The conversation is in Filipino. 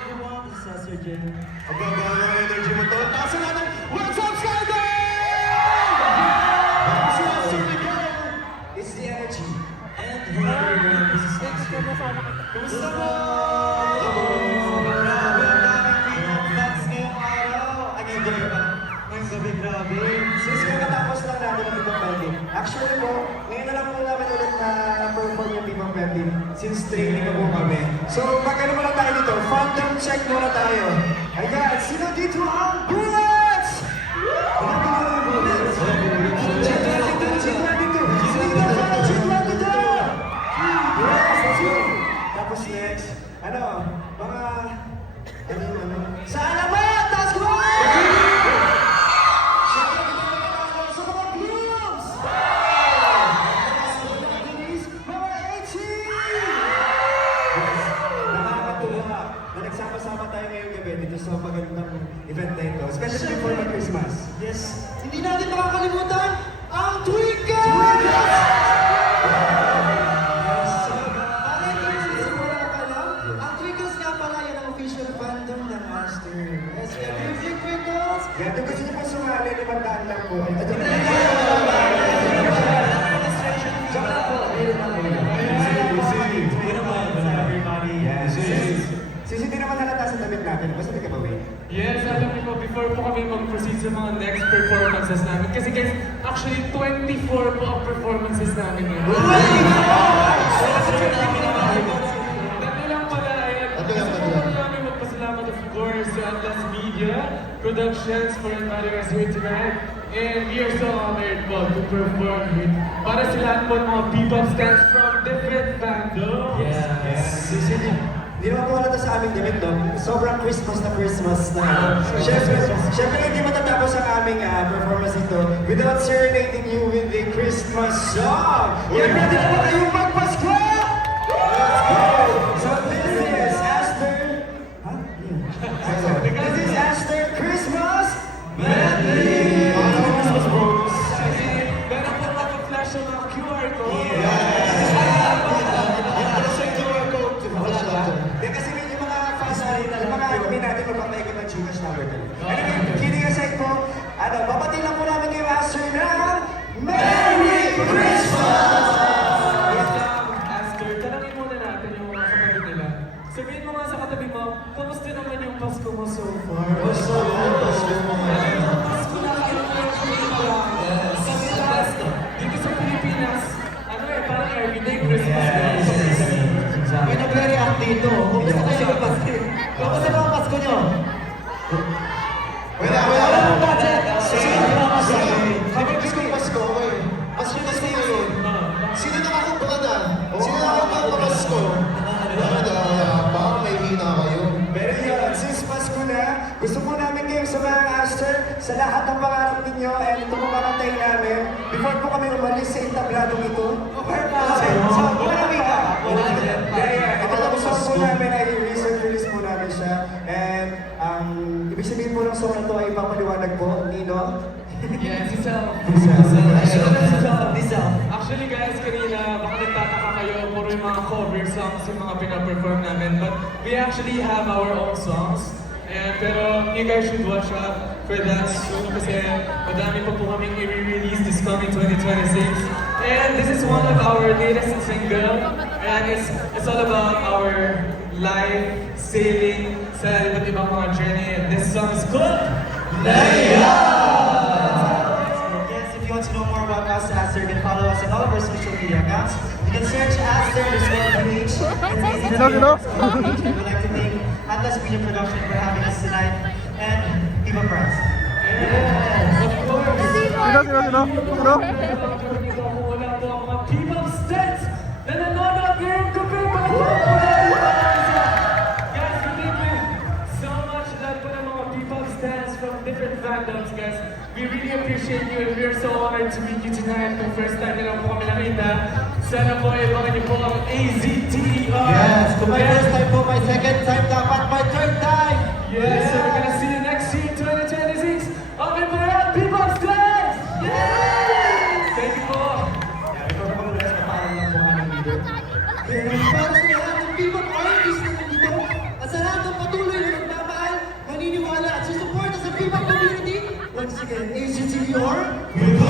everyone, this is Sir Jim. Ang ganda ng energy mo to. Taas natin, what's up, Skyder? Si Sir Miguel. It's the energy. And hello everyone, this is Sir. Kumusta mo? Grabe, ang daming P-pop fans ngayong araw. Ay, ngayong gabi pa. Ngayong gabi, grabe. Since kakatapos lang natin ang P-pop Wedding. Actually po, ngayon na lang po namin ulit na perform yung P-pop Wedding. Since training na po kami. So, mag-ano muna tayo dito? Fandom check muna tayo. Ayan, sino dito ang Bullets? Ano ba yung Bullets? G22, G22. Sino ba ang G22? Yes, that's you. Tapos next, ano, mga, ano, sa alamat, taas ko! Siyempre, kita na kinakala sa mga Blooms! Mga Echi! Yes, nakakatuwa na nagsama-sama tayo ngayong gabi dito sa magandang event na ito, especially before mag-Christmas. Yes, hindi natin makakalimutan ang Twinkle! Kaya gusto niyo po sumali, 500 lang po. Sisi, di naman halata sa damit natin. Basta di ka ba, wait? Yes, alam niyo po, before po kami mag-proceed sa mga next performances namin. Kasi guys, actually 24 po ang performances namin ngayon. Dati lang pala, ayan. Gusto po namin magpasalamat of course sa Atlas Media Productions for inviting us here tonight. And we are so honored po to perform with para sa lahat po ng mga P-pop stars from different fandoms. Yes. Sisi, di naman po halata sa aming damit, no? Sobrang Christmas na. Siyempre, hindi matatapos ang aming performance ito without serenading you with the Christmas song. Yan, ready na ba kayong magpasko? Let's go! So this is Aster... Huh? This is Aster Christmas Medley! Christmas Rose. Meron po mag-flash ang mga QR code. Kasi yung mga fans yung mga admin natin magpapay ko ng Gcash number ko. Anyway, kidding aside po, babati lang po namin kayo Aster ng Merry Christmas! Aster, tanongin muna natin yung mga kapatid nila. Sabihin mo nga sa katabi mo, kamusta naman yung Pasko mo so far? Pasko mo ngayon. Pasko na kayo Kasi last, dito sa Pilipinas, parang everyday Christmas guys. May nagre-react dito. Kumusta kayo yung Pasko? Kamusta ba ang Pasko nyo? Wala. Habang gusto yung Pasko, okay. Pasko na sa'yo yun. Sino nakakumpa na? Sino nakakumpa na Pasko? Baka may hina kayo. Pero yun, since Pasko na, gusto po namin kayo sa mga Aster, sa lahat ng pangarap ninyo, and ito po kakantay namin, before po kami umalis sa entabladong ito. So, ito lang po namin ay release po namin siya. And, ibig sabihin po ng song na ito ay ipapaliwanag po, Nino. Yeah, si Sal. Actually guys, kanina baka nagtataka kayo, puro yung mga cover songs yung mga pinaperform namin. But we actually have our own songs. Pero you guys should watch out for that soon kasi madami pa po kaming i-release this coming 2026. And this is one of our latest single. And it's all about our life sailing sa iba't ibang mga journey. And this song is called Naya! Yes, if you want to know more about us, Aster, you can follow us on all of our social media accounts. You can search Aster, there's one page. It's easy to find. We would like to thank Atlas Media Production for having us tonight and Viva Press. Yes, of course! Sino? Wala po ang mga P-pop stars na nanonood ngayong gabi. Guys, we thank you so much lahat po ng mga P-pop stars from different fandoms, guys. We really appreciate you and we are so honored to meet you tonight. Kung first time nila po kami nakita, sana po ibangan niyo po ang AZTER. Yes, kung my first time po, my second time, dapat my third time! Yes, so we're gonna see you next year, 2026. Okay, mga P-pop stars! Yes! Thank you po. Ikaw na mag-rest na parang lang po aming leader. Para sa lahat ng Viva Artists na nandito, at sa lahat ng patuloy again, agency or? We're